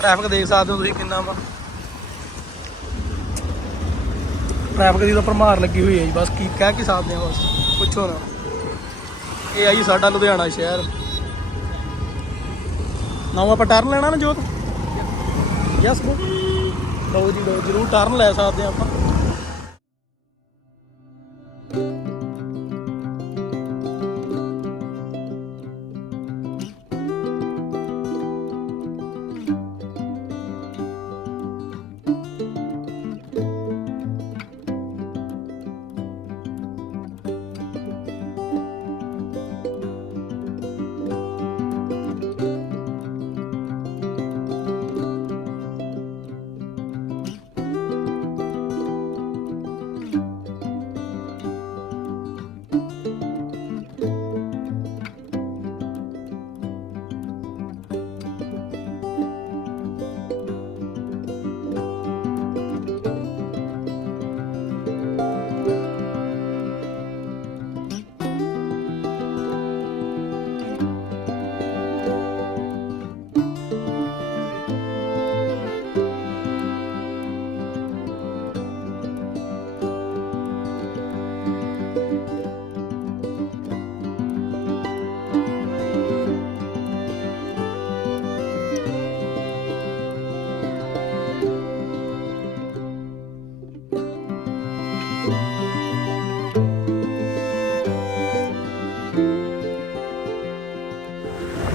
Traffic देख सकते हो तुसीं किन्ना वा ट्रैफिक की तो भरमार लगी हुई है जी। बस की कह की सकते हैं बस पुछो ना। ये है जी साडा लुधियाना शहर। ना आप टर्न लेना ना जोत यस लो जी लो जरूर टर्न लै सकते हैं आप।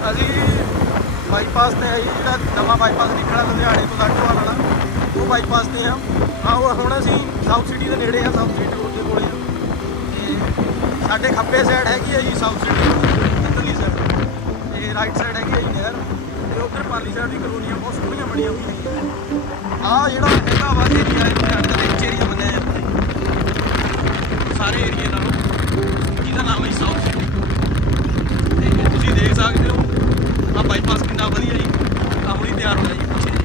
अभी बाईपास से है जी जो नवा बाईपास निकला लुधियाने तो लाडोवाल वाला वो बाईपास से हम हाँ हम असी साउथ सिटी के नेड़े हैं साउथ सिटी रोड के कोले साढ़े खब्बे साइड हैगी है जी साउथ सिटी इधरली साइड तो राइट साइड हैगी है जी नहर तो उधर पाली साइड की कलोनियां बहुत सोहनियां बनिया हुई हाँ जो हैगा वा एरिया लुधियाने का रिच एरिया मन्निया जाता सारे एरिए नालों जिहदा नाम है साउथ सिटी। तुसीं देख सकते हो आ बाईपास कितना वधिया जी काम नहीं तैयार होया जी पिछे जी।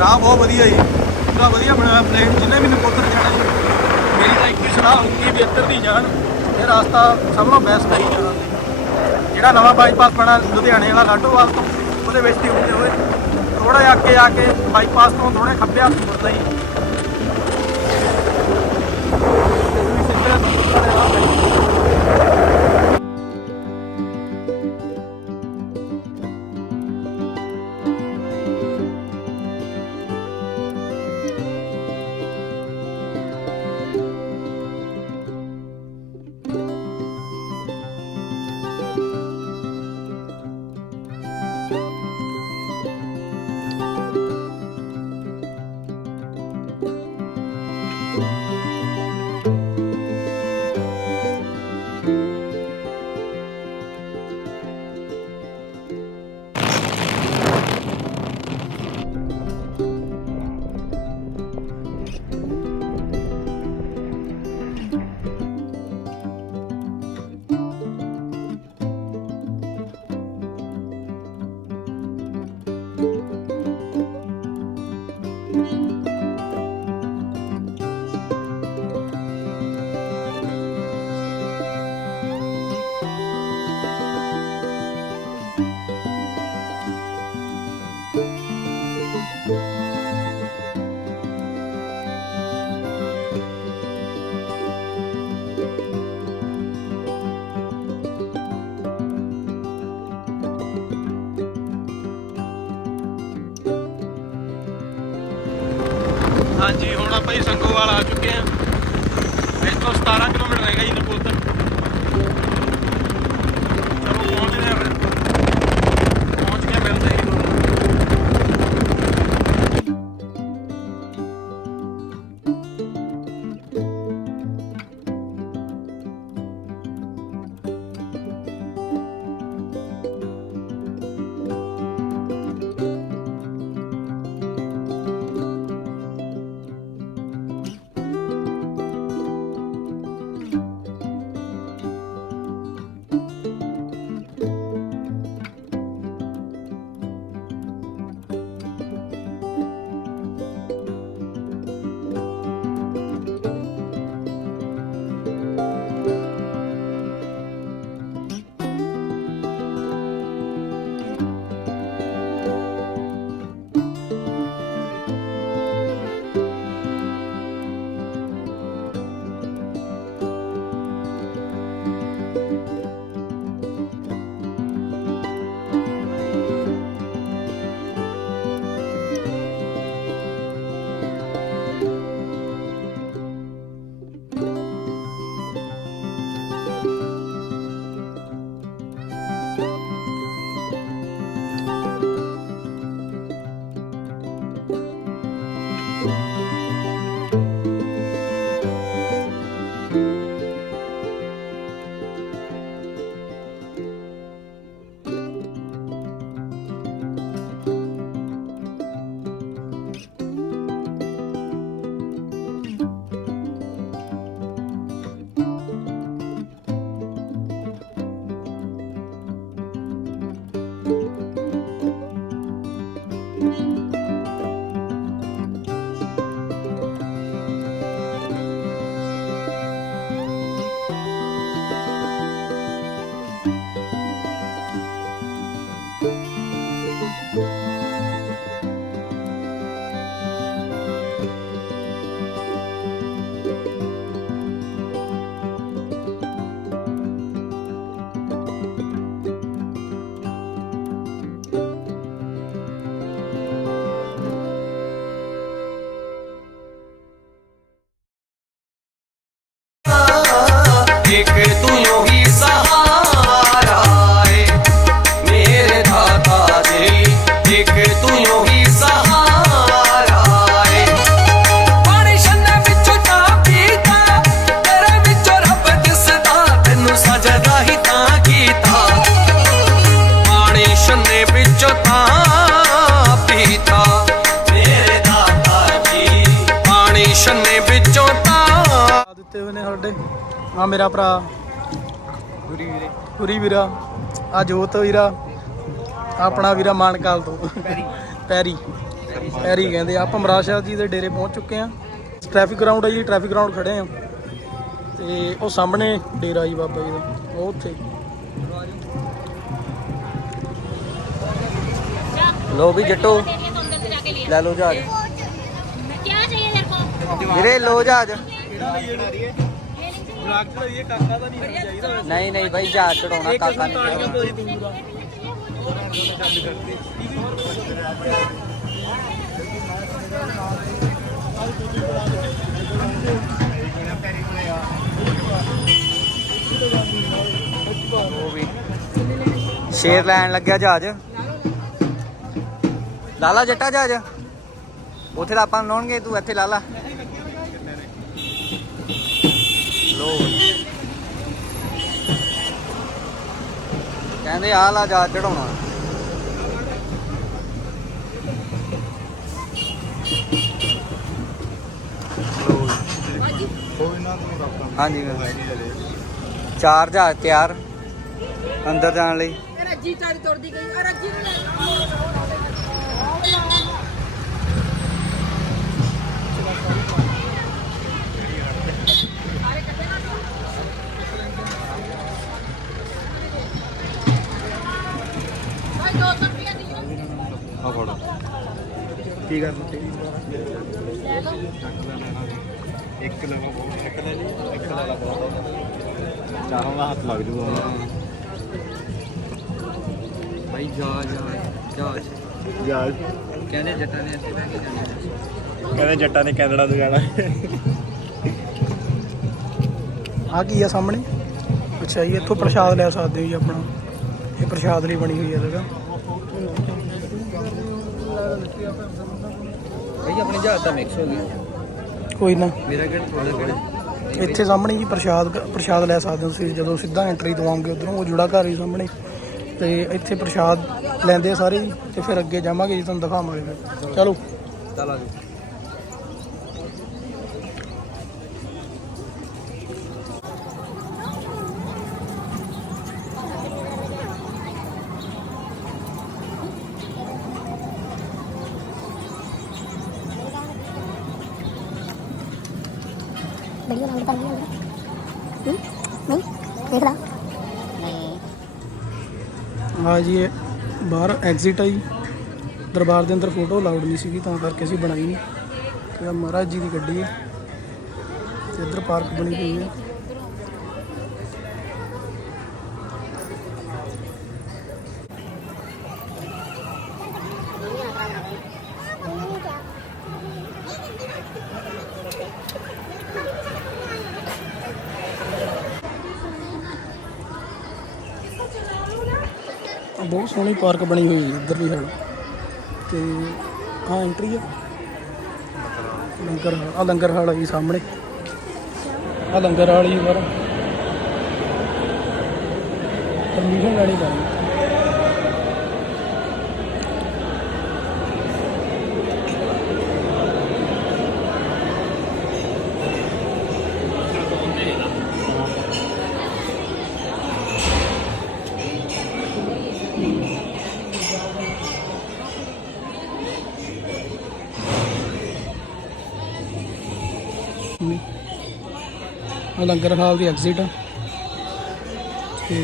ਰਾਹ ਬਹੁਤ ਵਧੀਆ ਜੀ, ਪੂਰਾ ਵਧੀਆ ਬਣਿਆ ਪਲੇਨ। ਜਿਹਨੇ ਵੀ ਨਕੋਦਰ ਜਾਣਾ ਜੀ, ਮੇਰੀ ਤਾਂ ਇੱਕ ਹੀ ਸਲਾਹ ਹੋਊਗੀ ਵੀ ਇੱਧਰ ਦੀ ਜਾਣ। ਇਹ ਰਸਤਾ ਸਭ ਨਾਲੋਂ ਬੈਸਟ ਹੈ ਜੀ ਜਾਣ ਲਈ। ਜਿਹੜਾ ਨਵਾਂ ਬਾਈਪਾਸ ਬਣਾ ਲੁਧਿਆਣੇ ਵਾਲਾ ਲਾਡੋਵਾਲ ਤੋਂ, ਉਹਦੇ ਵਿੱਚ ਦੀ ਹੁੰਦੇ ਹੋਏ ਥੋੜ੍ਹਾ ਜਿਹਾ ਅੱਗੇ ਆ ਕੇ ਬਾਈਪਾਸ ਤੋਂ ਥੋੜ੍ਹੇ ਖੱਬੇ ਹੱਥ ਮੁੜਦਾ ਜੀ। ਹਾਂਜੀ, ਹੁਣ ਆਪਾਂ ਜੀ ਸੰਗੋਵਾਲ ਆ ਚੁੱਕੇ ਹਾਂ। ਇੱਥੋਂ 17 ਕਿਲੋਮੀਟਰ ਰਹਿ ਗਿਆ ਜੀ ਨਕੋਦਰ। ਚਲੋ ਪਹੁੰਚਦੇ ਹਾਂ, ਫਿਰ ਪਹੁੰਚ ਕੇ ਮਿਲਦੇ ਜੀ ਤੁਹਾਨੂੰ। ਦਿੱਤੇ ਹੋਏ ਨੇ ਸਾਡੇ। ਆ ਮੇਰਾ ਭਰਾ ਪੁਰੀ ਵੀਰਾ, ਆ ਜੋਤ ਵੀਰਾ, ਆਪਣਾ ਵੀਰਾ ਮਾਨਕਾਲ ਤੋਂ ਪੈਰੀ ਹੈਰੀ ਕਹਿੰਦੇ ਆ। ਆਪਾਂ ਮੁਰਾਦ ਸ਼ਾਹ ਜੀ ਦੇ ਡੇਰੇ ਪਹੁੰਚ ਚੁੱਕੇ ਆ। ਟ੍ਰੈਫਿਕ ਗਰਾਊਂਡ ਹੈ ਜੀ, ਟ੍ਰੈਫਿਕ ਗਰਾਊਂਡ ਖੜੇ ਆ ਤੇ ਉਹ ਸਾਹਮਣੇ ਡੇਰਾ ਜੀ ਬਾਬਾ ਜੀ ਦਾ, ਉਹ ਉੱਥੇ। लो भी जट्टो ले लो जहाज मेरे लो जहाज नहीं नहीं भाई जहाज चढ़ाना काका शेर लैन लग्या जहाज लाला जट्टा जहाज उत्थे तो आप लाउणगे तू इत्थे लाला लो कहंदे आ ला जहाज चढ़ाउणा हाँ जी 4 जहाज तैयार अंदर जाने लई ਕੀ ਕਰ ਇੱਕ ਲਵਾ ਬਹੁਤ ਇੱਕ ਲੈ ਲਈ ਇੱਕ ਲੈ ਲਾ ਬਹੁਤ ਚਾਰਾਂ ਦਾ ਹੱਥ ਲੱਗ ਜੂਗਾ भाई जहाज जहाज ਜਹਾਜ਼ कहते जट्टा ने ऐसे लेके जाने ਕਹਿੰਦੇ ਜੱਟਾਂ ਨੇ ਕੈਨੇਡਾ ਤੋਂ ਜਾਣਾ ਆ ਕੀ ਆ ਸਾਹਮਣੇ? ਅੱਛਾ ਜੀ, ਇੱਥੋਂ ਪ੍ਰਸ਼ਾਦ ਲੈ ਸਕਦੇ ਹੋ ਜੀ ਆਪਣਾ। ਇਹ ਪ੍ਰਸ਼ਾਦ ਲਈ ਬਣੀ ਹੋਈ ਹੈ ਜਗ੍ਹਾ। भाई अपनी जहाज तो मिक्स हो गई ਕੋਈ ਨਾ, मेरा गेट थोड़ा गेट ਇੱਥੇ ਸਾਹਮਣੇ ਜੀ ਪ੍ਰਸ਼ਾਦ ਲੈ ਸਕਦੇ ਹੋ ਤੁਸੀਂ। ਜਦੋਂ ਸਿੱਧਾ ਐਂਟਰੀ ਦਵਾਓਗੇ ਉੱਧਰੋਂ, ਉਹ ਜੁੜਾ ਘਰ ਹੀ ਸਾਹਮਣੇ, ਤੇ ਇੱਥੇ ਪ੍ਰਸ਼ਾਦ ਲੈਂਦੇ ਆ ਸਾਰੇ ਜੀ। ਤੇ ਫਿਰ ਅੱਗੇ ਜਾਵਾਂਗੇ ਜੀ, ਤੁਹਾਨੂੰ ਦਿਖਾਵਾਂਗੇ ਫਿਰ। ਚਲੋ चल आ बढ़िया नाम बता नहीं देख रहा ਹਾਂ ਜੀ, ਇਹ ਬਾਹਰ ਐਗਜ਼ਿਟ ਆ ਜੀ। ਦਰਬਾਰ ਦੇ ਅੰਦਰ ਫੋਟੋ ਅਲਾਉਡ ਨਹੀਂ ਸੀਗੀ, ਤਾਂ ਕਰਕੇ ਅਸੀਂ ਬਣਾਈ ਨਹੀਂ। ਤੇ ਆਹ ਮਹਾਰਾਜ ਜੀ ਦੀ ਗੱਡੀ ਹੈ ਤੇ ਇੱਧਰ ਪਾਰਕ ਬਣੀ ਹੋਈ ਹੈ। ਬਹੁਤ ਸੋਹਣੀ ਪਾਰਕ ਬਣੀ ਹੋਈ ਹੈ ਇੱਧਰਲੀ ਸਾਈਡ ਤੇ ਆਹ ਐਂਟਰੀ ਆ ਲੰਗਰ ਹਾਲ। ਆ ਲੰਗਰ ਹਾਲ ਆ ਜੀ ਸਾਹਮਣੇ, ਆ ਲੰਗਰ ਹਾਲ ਹੀ ਬਾਹਰ। ਪਰਮਿਸ਼ਨ ਲੈਣੀ ਪੈਣੀ। ਲੰਗਰ ਹਾਲ ਦੀ ਐਗਜ਼ਿਟ ਤੇ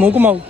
ਮੂੰਹ ਘੁਮਾਓ।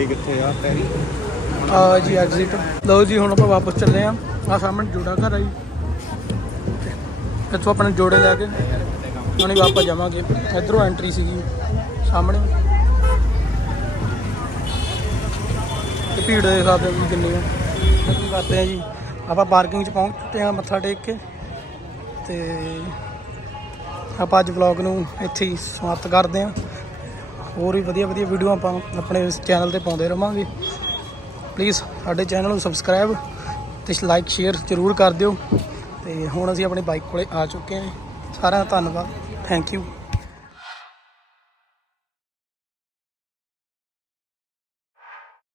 ਅਗਲੀ ਕਿੱਥੇ ਆ ਤੇਰੀ? ਆ ਜੀ ਐਗਜ਼ਿਟ। ਲਓ ਜੀ ਹੁਣ ਆਪਾਂ ਵਾਪਸ ਚੱਲੇ ਆ। ਆ ਸਾਹਮਣੇ ਜੋੜਾ ਘਰ ਆ ਜੀ, ਇੱਥੋਂ ਆਪਣੇ ਜੋੜੇ ਲੈ ਕੇ ਹੁਣੇ ਵਾਪਸ ਜਾਵਾਂਗੇ। ਇੱਧਰੋਂ ਐਂਟਰੀ ਸੀਗੀ ਸਾਹਮਣੇ, ਤੇ ਭੀੜ ਦੇ ਹਿਸਾਬ ਨਾਲ ਵੀ ਕਿੰਨੀ ਆ। ਕਰਦੇ ਆ ਜੀ ਆਪਾਂ ਪਾਰਕਿੰਗ 'ਚ ਪਹੁੰਚ ਚੁੱਕੇ ਹਾਂ ਮੱਥਾ ਟੇਕ ਕੇ, ਤੇ ਆਪਾਂ ਅੱਜ ਵਲੌਗ ਨੂੰ ਇੱਥੇ ਹੀ ਸਮਾਪਤ ਕਰਦੇ ਹਾਂ। ਹੋਰ ਵੀ ਵਧੀਆ ਵਧੀਆ ਵੀਡੀਓ ਆਪਾਂ ਆਪਣੇ ਇਸ ਚੈਨਲ ਤੇ ਪਾਉਂਦੇ ਰਹਾਂਗੇ। ਪਲੀਜ਼ ਸਾਡੇ ਚੈਨਲ ਨੂੰ ਸਬਸਕ੍ਰਾਈਬ ਅਤੇ ਲਾਈਕ ਸ਼ੇਅਰ ਜ਼ਰੂਰ ਕਰ ਦਿਓ। ਤੇ ਹੁਣ ਅਸੀਂ ਆਪਣੀ ਬਾਈਕ ਕੋਲੇ ਆ ਚੁੱਕੇ ਹਾਂ। ਸਾਰਿਆਂ ਦਾ ਧੰਨਵਾਦ, ਥੈਂਕ ਯੂ।